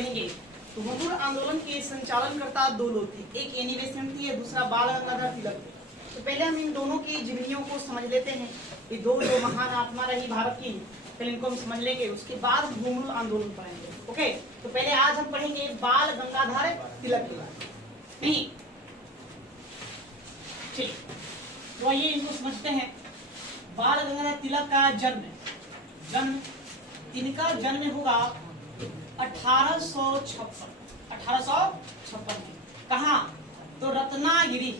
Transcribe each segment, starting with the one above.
पढ़ेंगे तो मजदूर आंदोलन के संचालनकर्ता दो लोग थे, एक एनी बेसेंट थी, दूसरा बाल गंगाधर तिलक थे। तो पहले हम इन दोनों की जीवनियों को समझ लेते हैं। ये दो जो महान आत्मा रही भारत की, पहले इनको हम समझ लेंगे, उसके बाद भूमूल आंदोलन पढ़ेंगे। ओके, तो पहले आज हम पढ़ेंगे बाल गंगाधर तिलक के बारे में। नहीं ठीक, तो आइए इनको समझते हैं। बाल गंगाधर तिलक का जन्म इनका जन्म होगा 1856 में। कहा? तो रत्नागिरी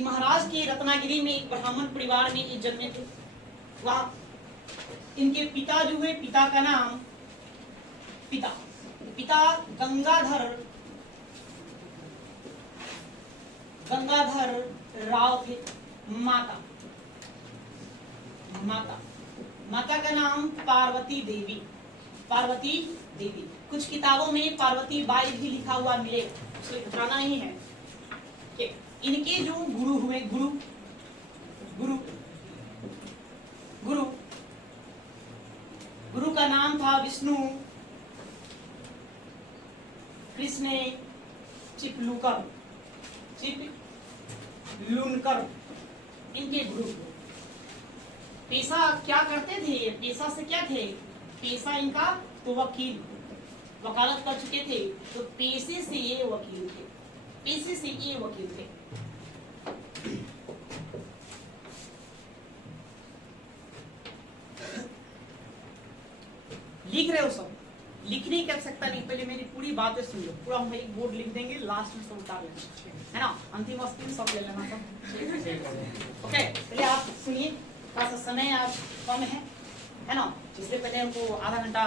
महाराष्ट्र के रत्नागिरी में एक ब्राह्मण परिवार में ये जन्मे थे। वह इनके पिता जो है, पिता का नाम पिता गंगाधर राव थे। माता का नाम पार्वती देवी। कुछ किताबों में पार्वती बाई भी लिखा हुआ मिले, उसको घबराना नहीं है। इनके जो गुरु हुए, गुरु का नाम था विष्णु कृष्ण चिपलूनकर। इनके गुरु पेशा क्या करते थे? पेशा से क्या थे? पेशा इनका तो वकालत कर चुके थे, तो पेशे से ये वकील थे। लिख रहे हो सब? लिखने की आवश्यकता नहीं, पहले मेरी पूरी बातें सुन लो। पूरा हम एक बोर्ड लिख देंगे, लास्ट में सब उतार लेना, है ना? अंतिम स्क्रीन सब ले लेना सब। ओके, चलिए आप सुनिए, थोड़ा सा समय आज कम है ना, इसलिए पहले हमको आधा घंटा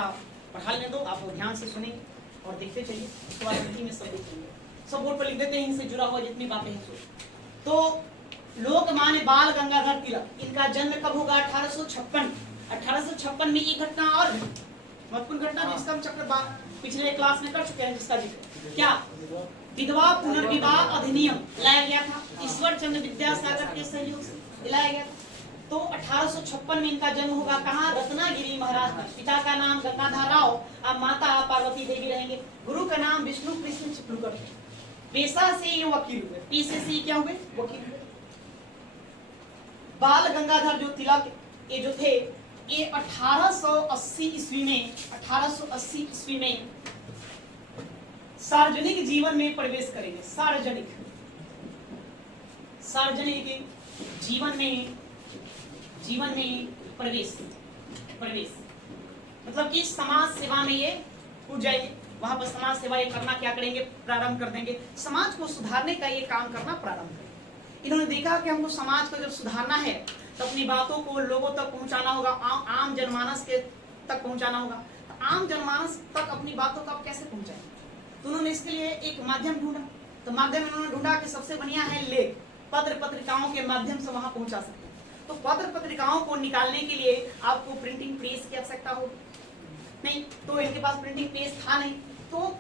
पढ़ा लेने दो, आप ध्यान से सुनेंगे और देखते चलिए, उसके बाद हिंदी में सब लिखेंगे। सब बोर्ड पर लिख देते हैं, इनसे जुड़ा हुआ जितनी बातें हैं। तो लोकमान्य बाल गंगाधर तिलक, इनका जन्म कब होगा? 1856 में। एक घटना और महत्वपूर्ण घटना जिसका हम चक्र पिछले क्लास में कर चुके हैं, जिसका जिक्र क्या? विधवा पुनर्विवाह अधिनियम लाया गया था, ईश्वर चंद्र विद्यासागर के सहयोग से लाया गया था। तो 1856 में इनका जन्म होगा। कहाँ? रत्नागिरी, महाराष्ट्र। पिता का नाम गंगाधर राव और माता पार्वती देवी रहेंगे। गुरु का नाम विष्णु कृष्ण चिपलूनकर। पेशा से ये वकील हुए। पेशे से क्या हुए? वकील हुए। बाल गंगाधर जो तिलक ये जो थे, ये 1880 ईस्वी में सार्वजनिक जीवन में प्रवेश करेंगे। सार्वजनिक जीवन में प्रवेश मतलब कि समाज सेवा में ये कूद जाएंगे। वहां पर समाज सेवा ये करना क्या करेंगे? प्रारंभ कर देंगे। समाज को सुधारने का ये काम करना प्रारंभ करेंगे। इन्होंने देखा कि हमको समाज को जब सुधारना है तो अपनी बातों को लोगों तक पहुंचाना होगा, आम जनमानस के तक पहुंचाना होगा। तो आम जनमानस तक अपनी बातों को आप कैसे पहुंचाएंगे? तो उन्होंने इसके लिए एक माध्यम ढूंढा। तो माध्यम उन्होंने ढूंढा कि सबसे बढ़िया है लेख, पत्र पत्रिकाओं के माध्यम से वहां पहुंचा सकते हैं। तो पत्र पत्रिकाओं को निकालने के लिए आपको प्रिंटिंग प्रेस की आवश्यकता हो नहीं, तो इनके पास प्रिंटिंग प्रेस था नहीं। तो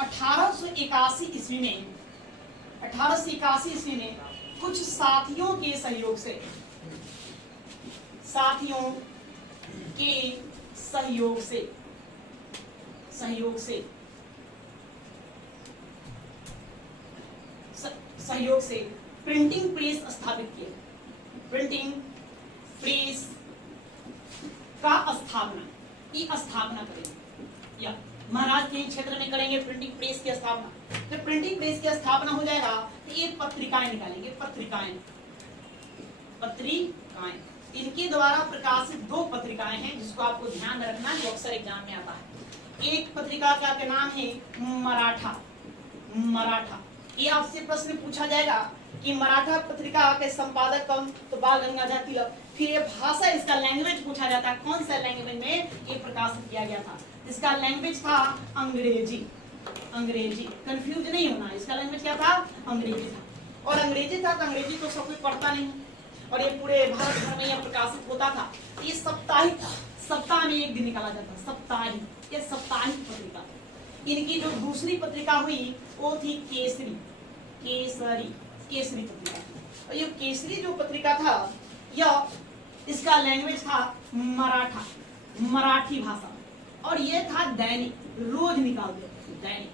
1881 ईस्वी में कुछ साथियों के सहयोग से प्रिंटिंग प्रेस स्थापित किए। प्रिंटिंग प्रेस का स्थापना करेंगे, या महाराष्ट्र के क्षेत्र में करेंगे प्रिंटिंग प्रेस की स्थापना। जब प्रिंटिंग प्रेस की स्थापना हो जाएगा तो ये पत्रिकाएं निकालेंगे। पत्रिकाएं इनके द्वारा प्रकाशित दो पत्रिकाएं हैं जिसको आपको ध्यान रखना है, जो अक्सर एग्जाम में आता है। एक पत्रिका का नाम है मराठा। ये आपसे प्रश्न पूछा जाएगा कि मराठा पत्रिका के संपादक कौन? तो बाल गंगाधर तिलक। फिर ये भाषा, इसका लैंग्वेज पूछा जाता है, कौन सा लैंग्वेज में ये प्रकाशित किया गया था? इसका लैंग्वेज था अंग्रेजी। कंफ्यूज नहीं होना, इसका लैंग्वेज क्या था? अंग्रेजी था। और अंग्रेजी था तो अंग्रेजी तो सब कोई पढ़ता नहीं, और ये पूरे भारत भर में यह प्रकाशित होता था। ये साप्ताहिक था, सप्ताह में एक दिन निकाला जाता। ये साप्ताहिक पत्रिका। इनकी जो दूसरी पत्रिका हुई वो थी केसरी पत्रिका। और ये केसरी जो पत्रिका था यह इसका लैंग्वेज था मराठा, मराठी भाषा, और ये था दैनिक, रोज निकाल दो, दैनिक,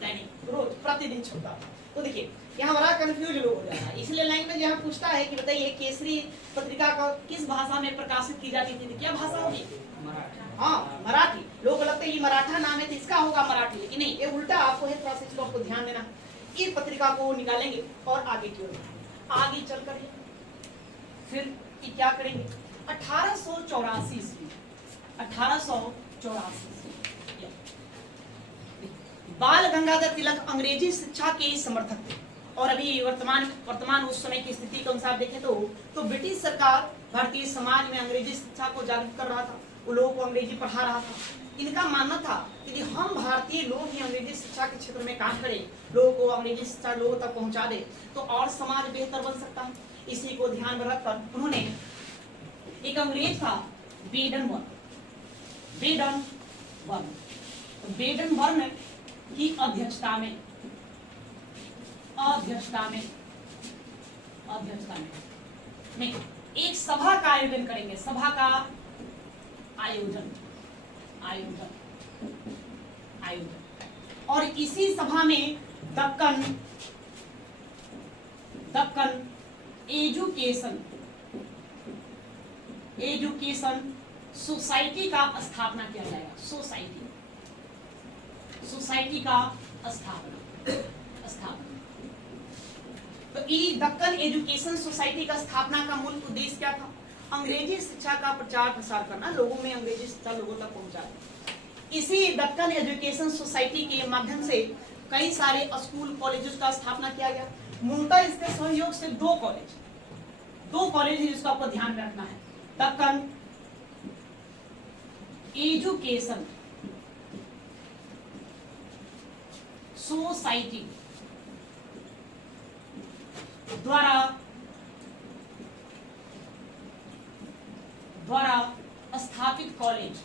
दैनिक रोज प्रतिदिन छपता था। तो देखिए यहाँ बड़ा कंफ्यूज लोग हो जाता है, इसलिए लैंग्वेज यहाँ पूछता है कि बताइए केसरी पत्रिका का किस भाषा में प्रकाशित की जाती थी, क्या भाषा होगी? हाँ मराठी। लोगों को लगता है ये मराठा नाम है तो इसका होगा मराठी, लेकिन नहीं, ये उल्टा आपको है, थोड़ा सा इसको आपको ध्यान देना। ये पत्रिका को निकालेंगे और आगे की ओर आगे चलकर फिर क्या करेंगे 1884 ईस्वी, 1884 बाल गंगाधर तिलक अंग्रेजी शिक्षा के समर्थक थे, और अभी वर्तमान उस समय की स्थिति के अनुसार देखें तो ब्रिटिश सरकार भारतीय समाज में अंग्रेजी शिक्षा को जागरूक कर रहा था, वो लोगों को अंग्रेजी पढ़ा रहा था। इनका मानना था कि हम भारतीय लोग ही अंग्रेजी शिक्षा के क्षेत्र में काम करें, लोगों को अंग्रेजी शिक्षा लोगों तक पहुंचा दे तो और समाज बेहतर बन सकता है। इसी को ध्यान में रखकर उन्होंने एक अंग्रेज था बेडन बर्न की अध्यक्षता में एक सभा का आयोजन करेंगे, सभा का आयोजन और इसी सभा में दक्कन एजुकेशन सोसाइटी का स्थापना किया जाएगा। सोसाइटी का स्थापना। तो ई दक्कन एजुकेशन सोसाइटी का स्थापना का मूल उद्देश्य क्या था? अंग्रेजी शिक्षा का प्रचार प्रसार करना, लोगों में अंग्रेजी शिक्षा लोगों तक पहुंचाना। इसी दक्कन एजुकेशन सोसाइटी के माध्यम से कई सारे स्कूल कॉलेजेस का स्थापना किया गया। मूलतः इसके सहयोग से दो कॉलेज जिसको आपको ध्यान में रखना है। दक्कन एजुकेशन सोसाइटी द्वारा स्थापित कॉलेज।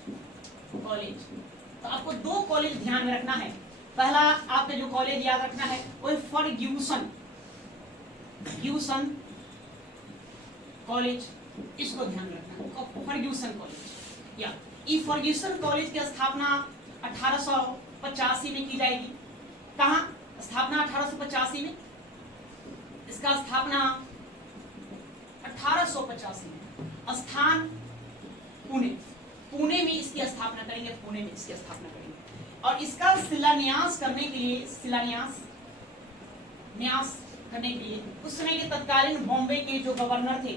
तो आपको दो कॉलेज ध्यान में रखना है। पहला आपने जो कॉलेज याद रखना है वो फर्ग्यूसन कॉलेज, इसको ध्यान रखना है, फर्ग्यूसन कॉलेज। या ई फर्ग्यूसन कॉलेज की स्थापना 1885 में की जाएगी। कहाँ स्थापना? 1885 में। इसका स्थापना 1885 में। स्थान पुणे में इसकी स्थापना करेंगे, और इसका शिलान्यास करने के लिए उस समय के तत्कालीन बॉम्बे के जो गवर्नर थे,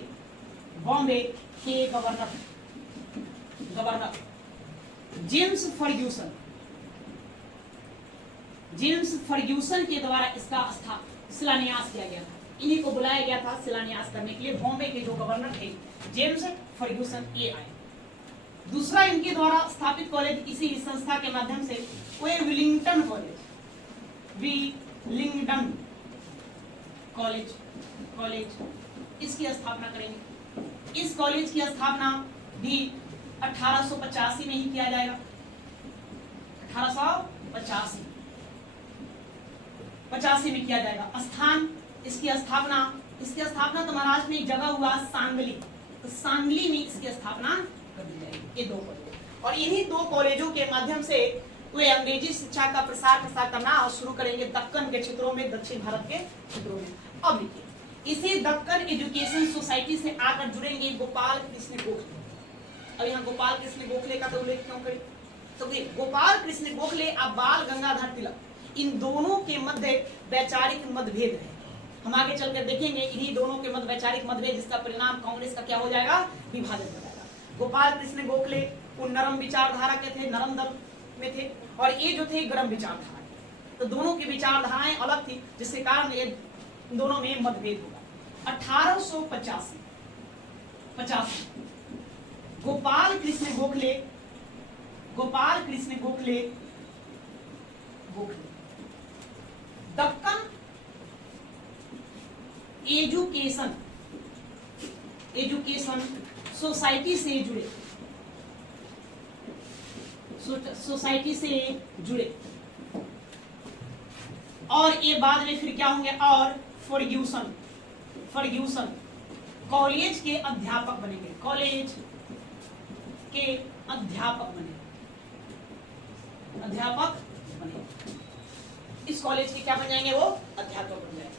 गवर्नर जेम्स फर्ग्यूसन के द्वारा इसका शिलान्यास किया गया था। इन्हीं को बुलाया गया था शिलान्यास करने के लिए। बॉम्बे के जो गवर्नर थे जेम्स फर्ग्यूसन, ये आए। दूसरा इनके द्वारा स्थापित कॉलेज इसी संस्था के माध्यम से विलिंगटन कॉलेज इसकी स्थापना करेंगे। इस कॉलेज की स्थापना भी 1885 में ही किया जाएगा। 1885 में किया जाएगा। स्थान इसकी स्थापना तो महाराष्ट्र में एक जगह हुआ सांगली, तो सांगली में इसकी स्थापना कर दी जाएगी। ये दो कॉलेज, और इन्हीं दो कॉलेजों के माध्यम से वे अंग्रेजी शिक्षा का प्रसार करना और शुरू करेंगे दक्कन के क्षेत्रों में, दक्षिण भारत के क्षेत्रों में। अब देखिए इसी दक्कन एजुकेशन सोसाइटी से आकर जुड़ेंगे गोपाल कृष्ण गोखले। अब यहाँ गोपाल कृष्ण गोखले का तो उल्लेख क्यों करें? तो गोपाल कृष्ण गोखले और बाल गंगाधर तिलक, इन दोनों के मध्य वैचारिक मतभेद है। हम आगे चलकर देखेंगे इन्हीं दोनों के मध्य वैचारिक मतभेद, जिसका परिणाम कांग्रेस का क्या हो जाएगा? विभाजन हो जाएगा। गोपाल कृष्ण गोखले वो नरम विचारधारा के थे, नरम दल में थे, और ये जो थे गरम विचारधारा के। तो दोनों की विचारधाराएं अलग थी, जिसके कारण ये दोनों में मतभेद होगा। 1885 गोपाल कृष्ण गोखले दक्कन एजुकेशन सोसाइटी से जुड़े, और ये बाद में फिर क्या होंगे? और फर्ग्यूसन कॉलेज के अध्यापक बनेंगे, कॉलेज के अध्यापक बने, अध्यापक बने, इस कॉलेज के क्या बन जाएंगे? वो अध्यापक बन जाएंगे।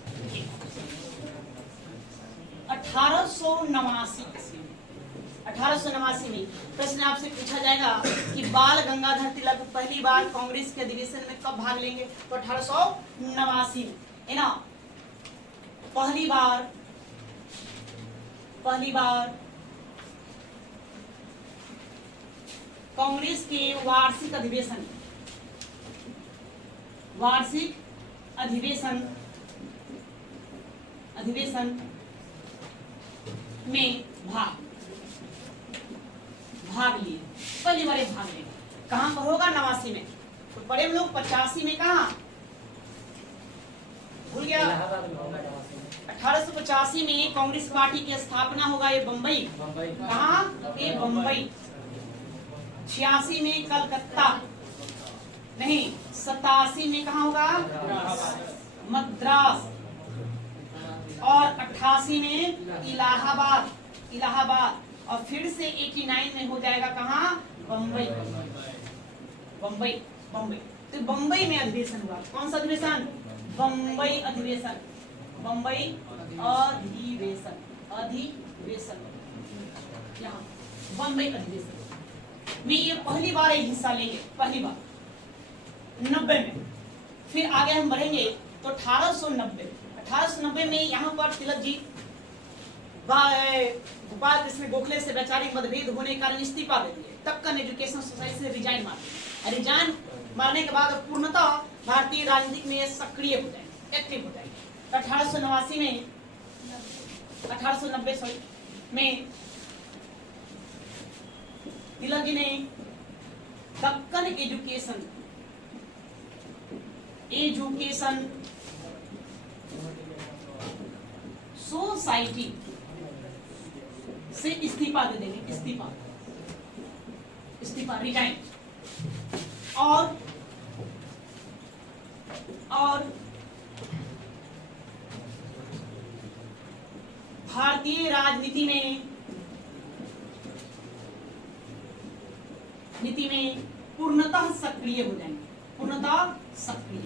1889 में प्रश्न आपसे पूछा जाएगा कि बाल गंगाधर तिलक पहली बार कांग्रेस के अधिवेशन में कब भाग लेंगे? तो 1889 में, है ना। पहली बार कांग्रेस के वार्षिक अधिवेशन में भाग लिए, पहली बार भाग लेंगे। कहां पर होगा? 89 में। तो पढ़े हम लोग 85 में, कहा भूल गया? 1885 में कांग्रेस पार्टी की स्थापना होगा, ये बम्बई, कहा? ये बम्बई। 86 में कलकत्ता, नहीं 87 में कहा होगा? मद्रास। और 88 में इलाहाबाद। और फिर से 89 में हो जाएगा कहाँ? बम्बई। तो बम्बई में अधिवेशन हुआ। कौन सा अधिवेशन? बम्बई अधिवेशन यहाँ बम्बई अधिवेशन में ये पहली बार हिस्सा लेंगे, पहली बार 90 में। फिर आगे हम बढ़ेंगे तो 1890 में यहाँ पर तिलक जी गोपाल कृष्ण गोखले से वैचारिक मतभेद होने के कारण इस्तीफा दे दिए। तक्कन एजुकेशन सोसाइटी से रिजाइन मारने के बाद पूर्णतः भारतीय राजनीति में सक्रिय हो जाएंगे, एक्टिव हो जाएंगे। 1889 में तिलक जी ने दक्कन एजुकेशन सोसाइटी से इस्तीफा दे देंगे, इस्तीफा रिजाइन। और भारतीय राजनीति में पूर्णतः सक्रिय हो जाएंगे, पूर्णतः सक्रिय।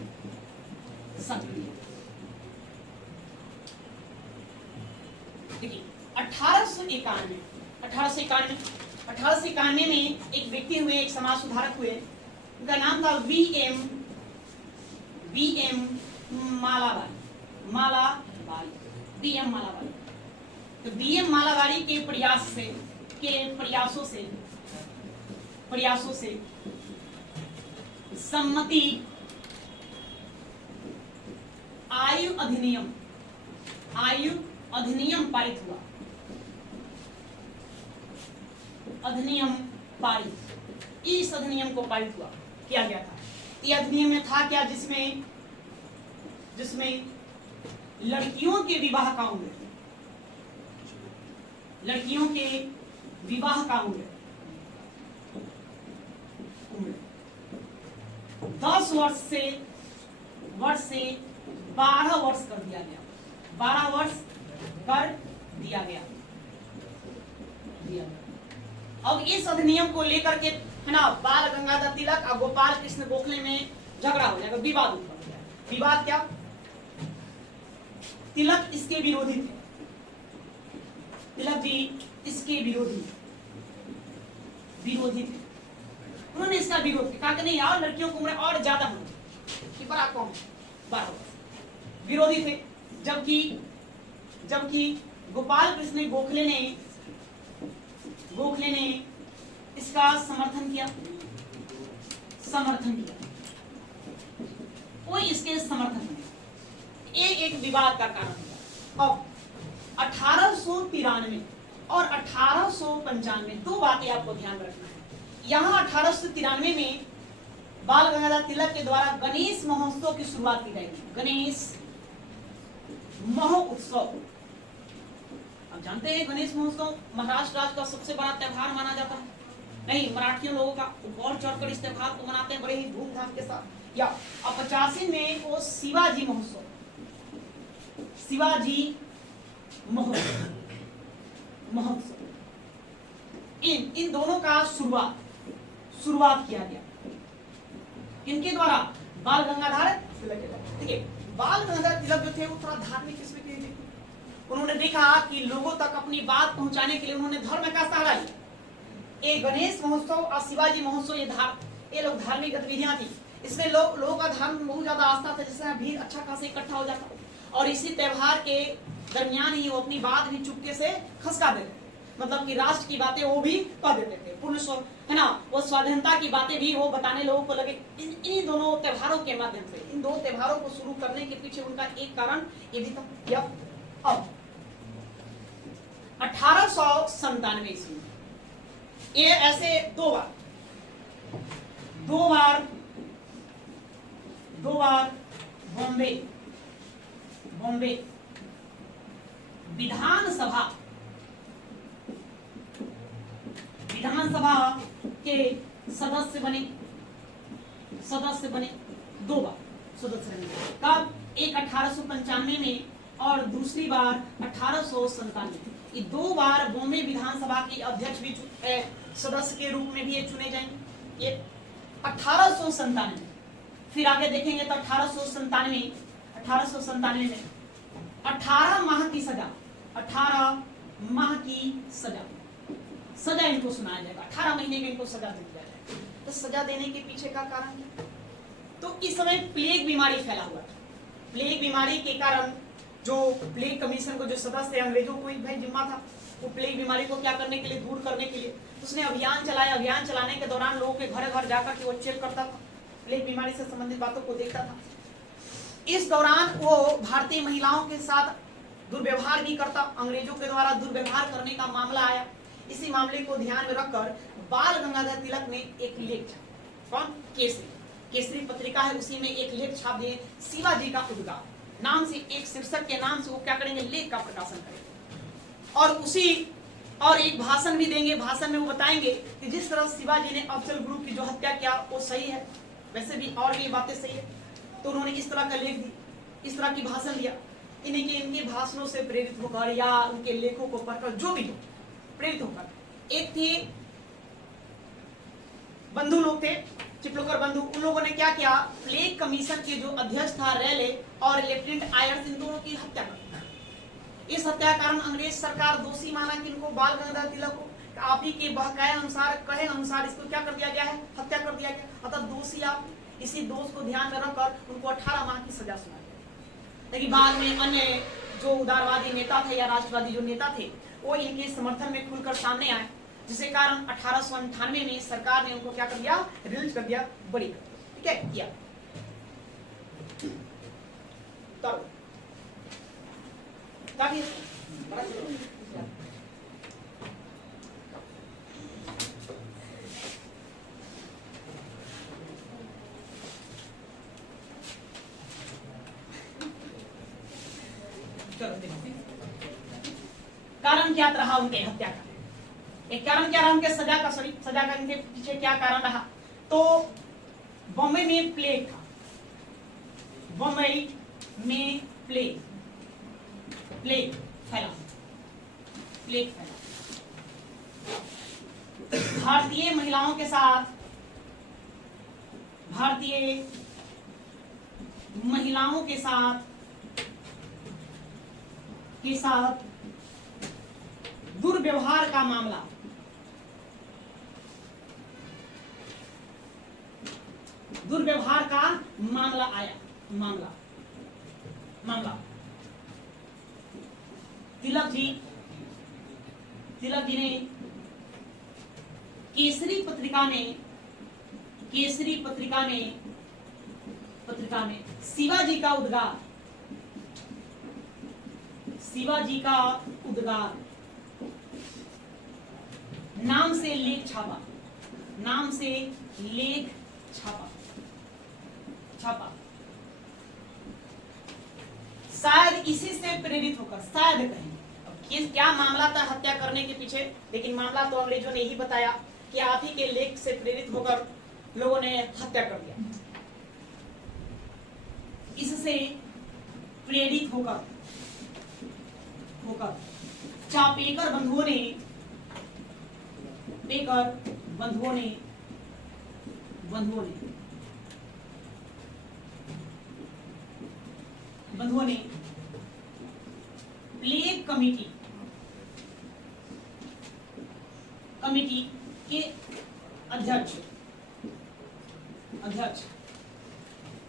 देखिए 1891 में एक व्यक्ति हुए, एक समाज सुधारक हुए, उनका नाम था वीएम मालावारी। तो वीएम मालावारी के प्रयासों से सम्मति आयु अधिनियम पारित हुआ। इस अधिनियम को पारित किया गया था। यह अधिनियम में था क्या? जिसमें लड़कियों के विवाह का उम्र 10 वर्ष से 12 वर्ष कर दिया गया। 12 वर्ष कर दिया गया। अब इस अधिनियम को लेकर के, है ना, बाल गंगाधर तिलक और गोपाल कृष्ण गोखले में झगड़ा हो जाएगा, विवाद उत्पन्न हो जाएगा। विवाद क्या? तिलक इसके विरोधी थे, तिलक जी इसके विरोधी थे। उन्होंने इसका विरोध किया, कहा कि नहीं यार, लड़कियों को उम्र और ज्यादा होनी कि बड़ा कौन 12 वर्ष। विरोधी थे। जबकि गोपाल कृष्ण गोखले ने इसका समर्थन किया। वो इसके समर्थन में एक विवाद का कारण हुआ। अब 1893 और 1895 दो बातें आपको ध्यान रखना है। यहाँ 1893 में बाल गंगाधर तिलक के द्वारा गणेश महोत्सव की शुरुआत की जाएगी। गणेश महोत्सव, आप जानते हैं गणेश महोत्सव महाराष्ट्र राज्य का सबसे बड़ा त्योहार माना जाता है। नहीं, मराठियों लोगों का और चढ़कर इस त्योहार को मनाते हैं बड़े ही धूमधाम के साथ। या अब 85 में वो शिवाजी महोत्सव महोत्सव, इन दोनों का शुरुआत किया गया। इनके द्वारा बाल गंगाधर तिलक के द्वारा। ठीक है, बाल गंगाधर तिलक जो थे वो थोड़ा धार्मिक किस्म के थे। उन्होंने देखा कि लोगों तक अपनी बात पहुंचाने के लिए उन्होंने धर्म का सहारा लिया। ये गणेश महोत्सव और शिवाजी महोत्सव ये लोग धार्मिक गतिविधियां थी। इसमें लोगों का धर्म बहुत ज्यादा आस्था था, जिससे भीड़ अच्छा खासा इकट्ठा हो जाता और इसी त्योहार के दरमियान ही वो अपनी बात भी चुपके से खसका देते थे। मतलब कि राष्ट्र की बातें वो भी कह देते थे, पूर्ण है ना, वो स्वाधीनता की बातें भी वो बताने लोगों को लगे। इन दोनों त्योहारों के माध्यम से, इन दो त्योहारों को शुरू करने के पीछे उनका एक कारण ये भी था। अब 1897 ईस्वी ये ऐसे दो बार बॉम्बे विधानसभा के सदस्य बने। दो बार सदस्य बने। कब? एक 1895 में और दूसरी बार 1897 में। ये दो बार बॉम्बे विधानसभा के अध्यक्ष भी सदस्य के रूप में भी ये चुने जाएंगे। ये 1897 में। फिर आगे देखेंगे तो 1897 में 18 माह की सजा इनको सुनाया जाएगा। 18 महीने की इनको सजा दी जाएगी। तो सजा देने के पीछे का कारण क्या? तो इस समय प्लेग बीमारी फैला हुआ था। प्लेग बीमारी के कारण जो प्लेग कमीशन को जो सदस्य अंग्रेजों को ही भाई जिम्मा था, वो प्लेग बीमारी को क्या करने के लिए, दूर करने के लिए तो उसने अभियान चलाया। अभियान चलाने के दौरान लोगों के घर घर जाकर के वो चेक करता था, प्लेग बीमारी से संबंधित बातों को देखता था। इस दौरान वो भारतीय महिलाओं के साथ दुर्व्यवहार भी करता। अंग्रेजों के द्वारा दुर्व्यवहार करने का मामला आया। इसी मामले को ध्यान में रखकर बाल गंगाधर तिलक ने एक लेख छापा। कौन? केसरी पत्रिका है, उसी में एक लेख छाप दिए, शिवाजी का उद्गार नाम से। एक शीर्षक के नाम से वो क्या करेंगे, लेख का प्रकाशन करेंगे और एक भाषण भी देंगे। भाषण में वो बताएंगे कि जिस तरह शिवाजी ने अफजल गुरु की जो हत्या किया वो सही है, वैसे भी और भी बातें सही है। तो उन्होंने इस तरह का लेख दी, इस तरह की भाषण दिया। इनके भाषणों से प्रेरित होकर या उनके लेखों को पढ़कर जो भी हो प्रेरित होकर, एक थे बंधु लोग थे, चिपलुकर बंधु। उन लोगों ने क्या किया, प्लेग कमीशन के जो अध्यक्ष था रेले और लेफ्टिनेंट आयर्स, इन दोनों की हत्या कर दी। इस हत्या कारण अंग्रेज सरकार दोषी माना कि इनको बाल गंगाधर तिलक को आप ही के बहकाए अनुसार, कहे अनुसार इसको क्या कर दिया गया है, हत्या कर दिया गया। अतः दोषी आप। इसी दोष को ध्यान में रखकर उनको 18 माह की सजा सुनाई गई। लेकिन बाद में अन्य जो उदारवादी नेता थे या राष्ट्रवादी जो नेता थे वो इनके समर्थन में खुलकर सामने आए, जिसके कारण 1898 में सरकार ने उनको क्या कर दिया, रिलीज कर दिया, बरी कर दिया। ठीक है, किया कारण क्या रहा उनके हत्या का? एक कारण क्या रहा उनके सजा का इनके पीछे क्या कारण रहा? तो बॉम्बे में प्लेग था। बॉम्बे में प्लेग फैला। भारतीय महिलाओं के साथ दुर्व्यवहार का मामला आया। तिलक जी ने केसरी पत्रिका में शिवाजी का उद्गार नाम से लेख छापा। शायद इसी से प्रेरित होकर, शायद कहें अब क्या मामला था हत्या करने के पीछे, लेकिन मामला तो अंग्रेजों ने ही बताया कि आप ही के लेख से प्रेरित होकर लोगों ने हत्या कर दिया। इससे प्रेरित होकर चापेकर बंधुओं ने प्लेग कमेटी के अध्यक्ष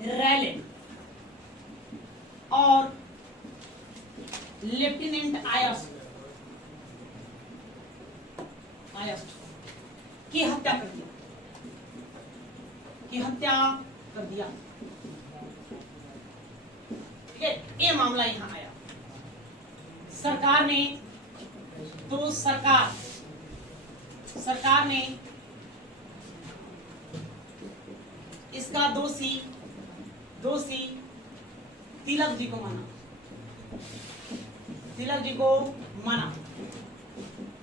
रैले और लेफ्टिनेंट आयस्ट की हत्या कर दिया। ठीक है, ये मामला यहां आया। सरकार ने इसका दोषी तिलक जी को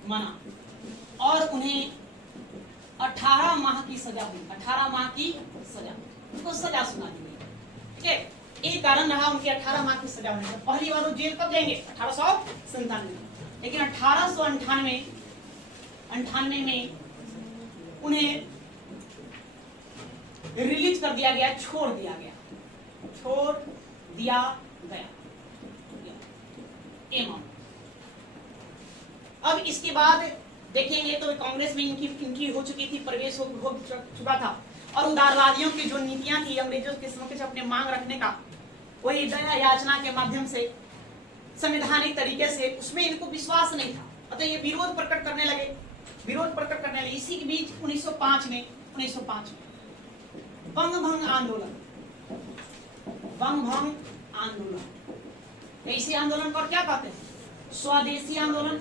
माना और उन्हें 18 माह की सजा हुई। 18 माह की सजा, उनको सजा सुना दी गई। ठीक है, एक कारण रहा उनके 18 माह की सजा होने का। पहली बार वो जेल कब जाएंगे? 1897 में। लेकिन 1898 में उन्हें रिलीज कर दिया गया, छोड़ दिया गया। अब इसके बाद देखेंगे तो कांग्रेस में इनकी हो चुकी थी, प्रवेश हो चुका था। और उदारवादियों की जो नीतियां थी अंग्रेजों के समक्ष अपने मांग रखने का, वही दया याचना के माध्यम से, संवैधानिक तरीके से, उसमें इनको विश्वास नहीं था। अतः ये विरोध प्रकट करने लगे। इसी के बीच 1905 में बंग भंग आंदोलन, इसी आंदोलन को क्या कहते हैं? स्वदेशी आंदोलन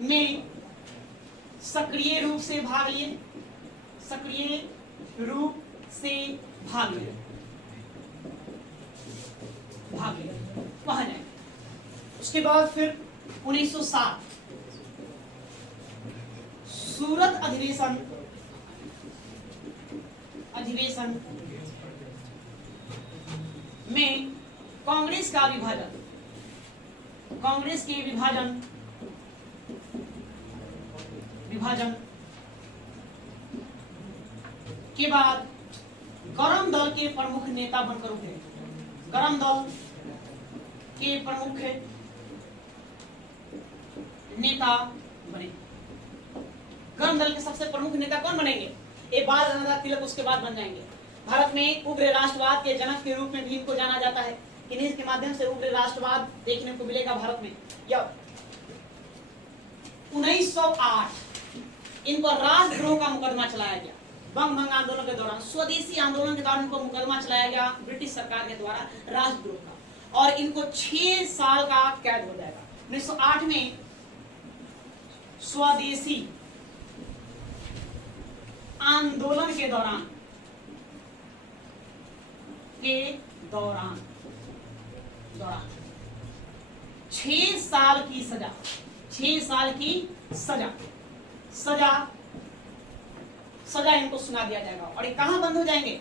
में सक्रिय रूप से भाग लिए। वहां जाए। उसके बाद फिर 1907 सूरत अधिवेशन में कांग्रेस के विभाजन के बाद गरम दल के प्रमुख नेता बनकर उभरे। गरम दल के प्रमुख नेता बने। गरम दल के सबसे प्रमुख नेता कौन बनेंगे? एक बाल गंगाधर तिलक उसके बाद बन जाएंगे। भारत में उग्र राष्ट्रवाद के जनक के रूप में भी इनको जाना जाता है। किन्हीं के माध्यम से उग्र राष्ट्रवाद देखने को मिलेगा भारत में। या 1908 इनको राष्ट्रद्रोह का मुकदमा चलाया गया। बंग भंग आंदोलन के दौरान, स्वदेशी आंदोलन के दौरान इनको मुकदमा चलाया गया ब्रिटिश सरकार के द्वारा राष्ट्रद्रोह का, और इनको 6 साल का कैद हो जाएगा। 1908 में स्वदेशी आंदोलन के दौरान 6 साल की सजा, 6 साल की सजा इनको सुना दिया जाएगा। और ये कहां बंद हो जाएंगे?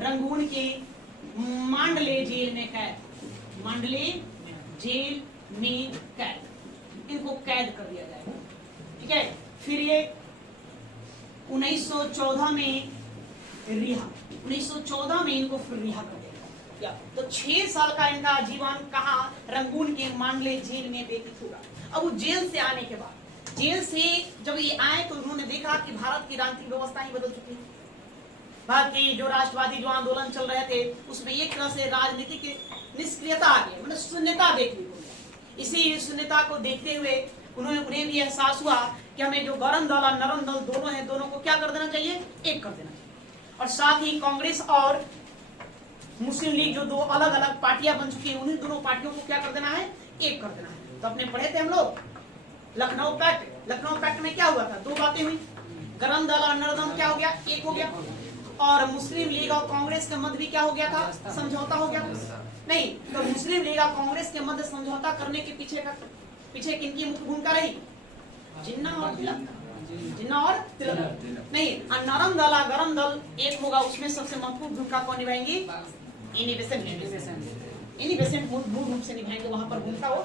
रंगून के मांडले जेल में कैद। इनको कैद कर दिया जाएगा। ठीक है, फिर ये 1914 में इनको फिर रिहा कर देगा। तो 6 साल का इनका जीवन कहाँ? रंगून के मांडले जेल में व्यतीत होगा। अब वो जेल से आने के बाद, जेल से जब ये आए तो उन्होंने देखा कि भारत की राजनीतिक व्यवस्था ही बदल चुकी है। भारत की जो राष्ट्रवादी जो आंदोलन चल रहे थे उसमें एक तरह से राजनीतिक निष्क्रियता आ गई, मतलब शून्यता देखने को मिली। इसी शून्यता को देखते हुए उन्हें भी एहसास हुआ कि हमें जो गरम दल और नरम दल दोनों हैं, दोनों को क्या कर देना चाहिए? एक कर देना चाहिए। और साथ ही कांग्रेस और मुस्लिम लीग जो 2 अलग अलग पार्टियां बन चुकी हैं, उन्हीं दोनों पार्टियों को क्या कर देना है? एक कर देना है। तो अपने पढ़े थे हम लोग लखनऊ पैक्ट में क्या हुआ था? 2 बातें हुई। गरम दल और नरम क्या हो गया? एक हो गया। और मुस्लिम लीग और कांग्रेस के मध्य भी क्या हो गया था? समझौता हो गया। नहीं, तो मुस्लिम लीग और कांग्रेस के मध्य समझौता करने के पीछे किनकी मुख्य भूमिका रही? जिन्ना और तिलक। जिन्ना और तिलक नहीं, नरम दल और गरम दल एक होगा, उसमें सबसे महत्वपूर्ण भूमिका कौन निभाएंगी? इनिबेसेंट मूल रूप से निभाएंगे वहां पर भूमिका वो।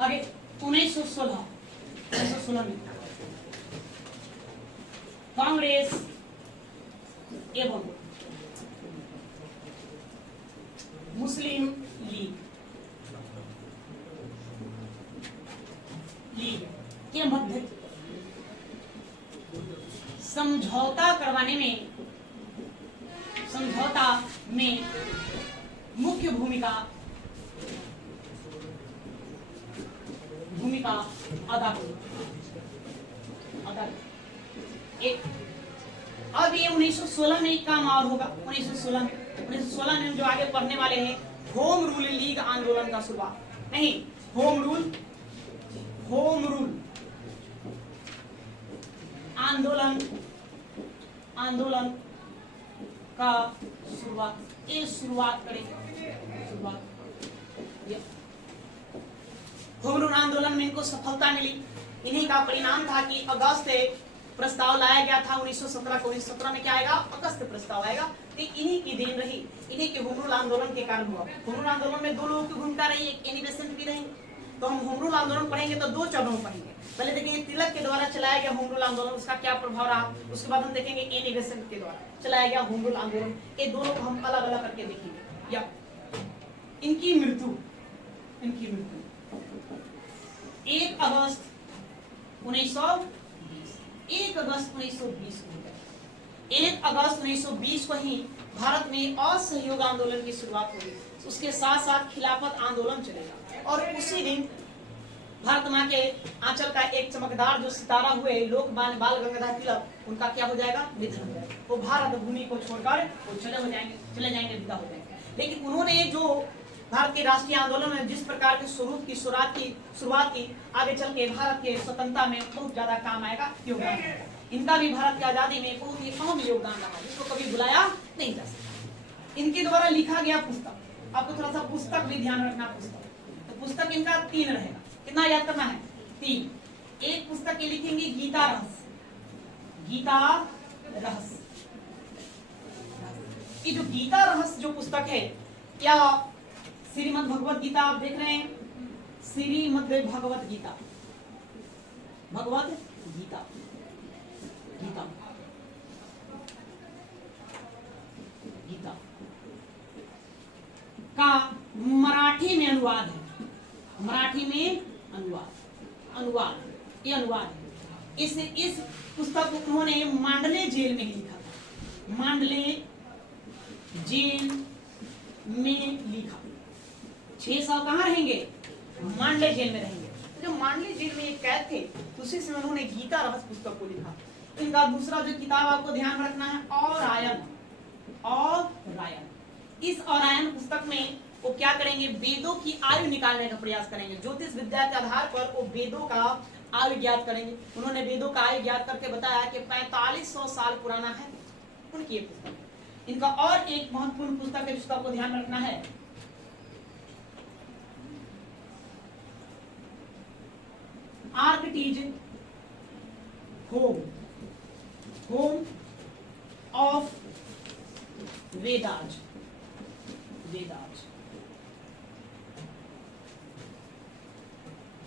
आगे 1916 में कांग्रेस एवं मुस्लिम लीग के मध्य समझौता में मुख्य भूमिका अदा की। एक अब ये 1916 में एक काम और होगा। 1916 में जो आगे पढ़ने वाले हैं, होम रूल लीग आंदोलन का शुरुआत नहीं, होम रूल आंदोलन का शुरुआत करेंगे। होम रूल आंदोलन में इनको सफलता मिली। इन्हीं का परिणाम था कि अगस्त प्रस्ताव लाया गया था 1917 को। 1917 में क्या आएगा? अगस्त प्रस्ताव आएगा। तो इन्हीं की देन रही, इन्हीं के होम रूल आंदोलन के कारण हुआ। होम रूल आंदोलन में दो लोगों की भूमिका रही, एक एनी बेसेंट भी रहेंगे। तो हम होम रूल आंदोलन पढ़ेंगे तो दो चरणों में पढ़ेंगे। पहले देखेंगे तिलक के द्वारा चलाया गया होम रूल आंदोलन, उसका क्या प्रभाव रहा। उसके बाद हम देखेंगे एनी बेसेंट के द्वारा चलाया गया होम रूल आंदोलन। ये दोनों को हम अलग अलग करके देखेंगे। या इनकी मृत्यु 1 अगस्त 1920 को 1 अगस्त 1920 को ही भारत में असहयोग आंदोलन की शुरुआत होगी। उसके साथ साथ खिलाफत आंदोलन चलेगा और उसी दिन भारत मां के आंचल का एक चमकदार जो सितारा हुए लोकमान्य बाल गंगाधर तिलक, उनका क्या हो जाएगा? निधन हो जाएगा। वो भारत भूमि को छोड़कर वो चले जाएंगे, विदा हो जाएंगे। लेकिन उन्होंने जो भारत के राष्ट्रीय आंदोलन में जिस प्रकार के स्वरूप की शुरुआत की, आगे चल के भारत के स्वतंत्रता में बहुत ज्यादा काम आएगा, योगदान। इनका भी भारत की आजादी में बहुत ही अहम योगदान रहा, जिसको कभी बुलाया नहीं जा सकता। इनके द्वारा लिखा गया पुस्तक, आपको थोड़ा सा पुस्तक भी ध्यान रखना। पुस्तक तो पुस्तक इनका 3 रहेगा। कितना याद करना है? 3। एक पुस्तक ये लिखेंगे गीता रहस्य। ये जो गीता रहस्य जो पुस्तक है, क्या श्रीमद् भगवत गीता आप देख रहे हैं? श्रीमद् भगवत गीता का मराठी में अनुवाद है। ये अनुवाद है। इस पुस्तक को उन्होंने मांडले जेल में ही लिखा था। मांडले जेल में लिखा। 6 साल कहाँ रहेंगे? मांडले जेल में रहेंगे। तो जो मांडले जेल में एक कैद थे, उसी से उन्होंने गीता रहस्य पुस्तक को लिखा। इनका दूसरा जो किताब आपको ध्यान रखना है, औरायन। इस औरायन पुस्तक में वो क्या करेंगे? वेदों की आयु निकालने का प्रयास करेंगे। ज्योतिष विद्या के आधार पर वो वेदों का आयु ज्ञात करेंगे। उन्होंने वेदों का आयु ज्ञात करके बताया कि 4500 साल पुराना है उनकी ये पुस्तक। इनका और एक महत्वपूर्ण पुस्तक है जिसको आपको ध्यान रखना है, आर्किटीज होम ऑफ वेदाज।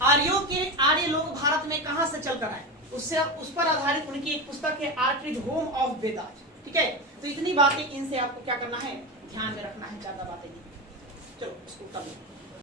आर्य लोग भारत में कहां से चलकर आए, उस पर आधारित उनकी एक पुस्तक है आर्किटीज होम ऑफ वेदाज। ठीक है, तो इतनी बातें इनसे आपको क्या करना है? ध्यान में रखना है, ज्यादा बातें नहीं। चलो इसको कर लो।